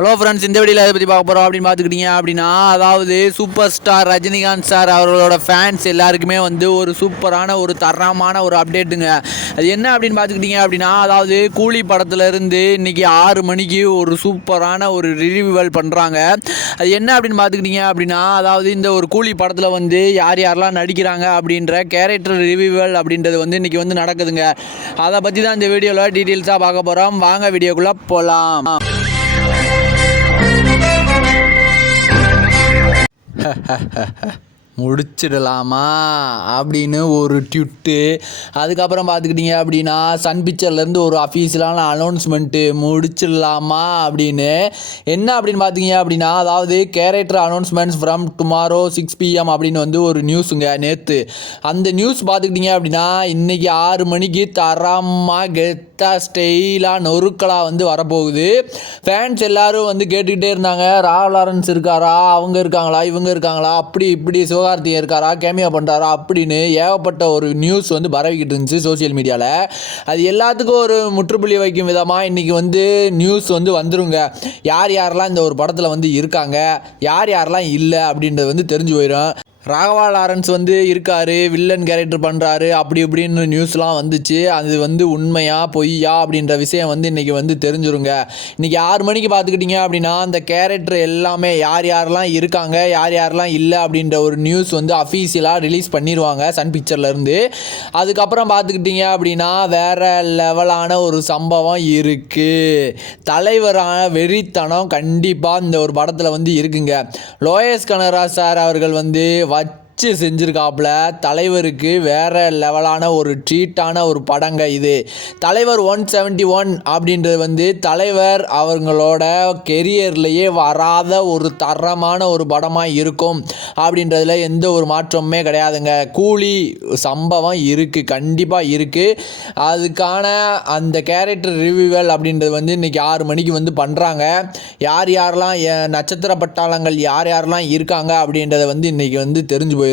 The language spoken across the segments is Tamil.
ஹலோ ஃப்ரெண்ட்ஸ் இந்த வீடியோவில் எதை பற்றி பார்க்க போகிறோம் அப்படின்னு பார்த்துக்கிட்டீங்க அப்படின்னா அதாவது சூப்பர் ஸ்டார் ரஜினிகாந்த் சார் அவர்களோட ஃபேன்ஸ் எல்லாருக்குமே வந்து ஒரு சூப்பரான ஒரு தரமான ஒரு அப்டேட்டுங்க அது என்ன அப்படின்னு பார்த்துக்கிட்டீங்க அப்படின்னா அதாவது கூலி படத்துலேருந்து இன்றைக்கி இன்னைக்கு ஆறு மணிக்கு ஒரு சூப்பரான ஒரு ரிவியூவல் பண்ணுறாங்க அது என்ன அப்படின்னு பார்த்துக்கிட்டீங்க அப்படின்னா அதாவது இந்த ஒரு கூலி படத்தில் வந்து யார் யாரெல்லாம் நடிக்கிறாங்க அப்படின்ற கேரக்டர் ரிவியூவல் அப்படின்றது வந்து இன்றைக்கி வந்து நடக்குதுங்க. அதை பற்றி தான் இந்த வீடியோவில் டீட்டெயில்ஸாக பார்க்க போகிறோம் வாங்க வீடியோக்குள்ளே போகலாம் ha ha ha ha முடிச்சிடலாமா? அப்படின்னு ஒரு ட்விட்டு. அதுக்கப்புறம் பார்த்துக்கிட்டிங்க அப்படின்னா சன் பிக்சர்லேருந்து ஒரு அஃபீஷியலான அனௌன்ஸ்மெண்ட்டு முடிச்சிடலாமா அப்படின்னு. என்ன அப்படின்னு பார்த்தீங்க அப்படின்னா அதாவது character announcements from tomorrow six PM அப்படின்னு வந்து ஒரு நியூஸுங்க நேற்று அந்த நியூஸ் பார்த்துக்கிட்டிங்க அப்படின்னா இன்றைக்கி ஆறு மணிக்கு தரமாக கெத்தாக ஸ்டெயிலாக நொறுக்கலாக வந்து வரப்போகுது. ஃபேன்ஸ் எல்லாரும் வந்து கேட்டுக்கிட்டே இருந்தாங்க. ராவலாரன்ஸ் இருக்காரா? அவங்க இருக்காங்களா? இவங்க இருக்காங்களா? அப்படி இப்படி சிவகார்த்தி இருக்காரா கேமியா பண்ணுறாரா அப்படின்னு ஏகப்பட்ட ஒரு நியூஸ் வந்து பரவிக்கிட்டு இருந்துச்சு சோஷியல் மீடியாவில் அது எல்லாத்துக்கும் ஒரு முற்றுப்புள்ளி வைக்கும் விதமாக இன்றைக்கி வந்து நியூஸ் வந்து வந்துருங்க. யார் யாரெல்லாம் இந்த ஒரு படத்தில் வந்து இருக்காங்க யார் யாரெல்லாம் இல்லை அப்படின்றது வந்து தெரிஞ்சு போயிடும் ராகவா லாரன்ஸ் வந்து இருக்காரு வில்லன் கேரக்டர் பண்ணுறாரு அப்படி இப்படின்னு நியூஸ்லாம் வந்துச்சு. அது வந்து உண்மையா பொய்யா அப்படின்ற விஷயம் வந்து இன்றைக்கி வந்து தெரிஞ்சிருங்க. இன்றைக்கி ஆறு மணிக்கு பார்த்துக்கிட்டிங்க அப்படின்னா அந்த கேரக்டர் எல்லாமே யார் யாரெல்லாம் இருக்காங்க யார் யாரெல்லாம் இல்லை அப்படின்ற ஒரு நியூஸ் வந்து அஃபீஷியலாக ரிலீஸ் பண்ணிடுவாங்க சன் பிக்சர்லேருந்து அதுக்கப்புறம் பார்த்துக்கிட்டிங்க அப்படின்னா வேறு லெவலான ஒரு சம்பவம் இருக்குது தலைவரான வெறித்தனம் கண்டிப்பாக இந்த ஒரு படத்தில் வந்து இருக்குங்க. லோயஸ் கனராஜ் சார் அவர்கள் வந்து धन्यवाद வச்சு செஞ்சுருக்காப்புல. தலைவருக்கு வேறு லெவலான ஒரு ட்ரீட்டான ஒரு படங்க இது. தலைவர் ஒன் செவன்ட்டி ஒன் அப்படின்றது வந்து தலைவர் அவங்களோட கெரியர்லேயே வராத ஒரு தரமான ஒரு படமாக இருக்கும் அப்படின்றதுல எந்த ஒரு மாற்றமுமே கிடையாதுங்க. கூலி சம்பவம் இருக்குது கண்டிப்பாக இருக்குது அதுக்கான அந்த கேரக்டர் ரிவியூவல் அப்படின்றது வந்து இன்றைக்கி ஆறு மணிக்கு வந்து பண்ணுறாங்க யார் யாரெல்லாம் நட்சத்திர பட்டாளங்கள் யார் யாரெல்லாம் இருக்காங்க அப்படின்றத வந்து இன்றைக்கி வந்து தெரிஞ்சு போயிடும்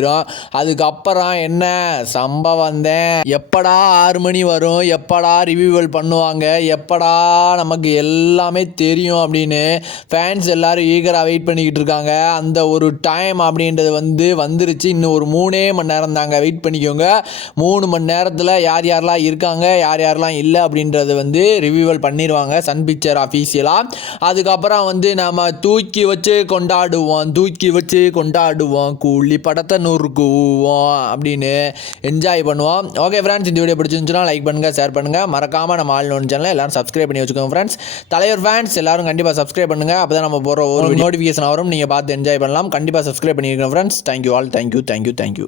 அதுக்கப்புறம் என்ன? சம்பவம் தான் எப்படா ஆறு மணி வரும்? எப்படா ரிவ்யூவல் பண்ணுவாங்க? எப்படா நமக்கு எல்லாமே தெரியும் அப்படின்னு ஃபேன்ஸ் எல்லாரும் ஈகராக வெயிட் பண்ணிக்கிட்டு இருக்காங்க. அந்த ஒரு டைம் அப்படின்றது வந்து வந்துருச்சு. இன்னும் ஒரு மூணே மணி நேரம் தாங்க வெயிட் பண்ணிக்கோங்க. மூணு மணி நேரத்தில் யார் யாரெல்லாம் இருக்காங்க? யார் யாரெல்லாம் இல்லை அப்படின்றது வந்து ரிவ்யூவல் பண்ணிடுவாங்க. சன் பிக்சர் அஃபீஷியலாக அதுக்கப்புறம் வந்து நம்ம தூக்கி வச்சு கொண்டாடுவோம். தூக்கி வச்சு கொண்டாடுவோம். கூலி படத்தை நொறுக்குவோம் அப்படின்னு என்ஜாய் பண்ணுவோம். ஓகே ஃப்ரெண்ட்ஸ் இந்த வீடியோ பிடிச்சிருந்துச்சுன்னா லைக் பண்ணுங்கள் ஷேர் பண்ணுங்கள் மறக்காமல் நம்ம ஆள் நோன் சேனலை எல்லாரும் சப்ஸ்கிரைப் பண்ணி வச்சுக்கோங்க ஃப்ரெண்ட்ஸ் தலைவர் ஃபேன்ஸ் எல்லாரும் கண்டிப்பாக சப்ஸ்கிரைப் பண்ணுங்கள் அப்போ தான் நம்ம போகிற ஒரு நோட்டிஃபிகேஷன் வரும். நீங்கள் பார்த்து என்ஜாய் பண்ணலாம். கண்டிப்பாக சப்ஸ்கிரைப் பண்ணியிருக்கோம் friends thank you all thank you thank you thank you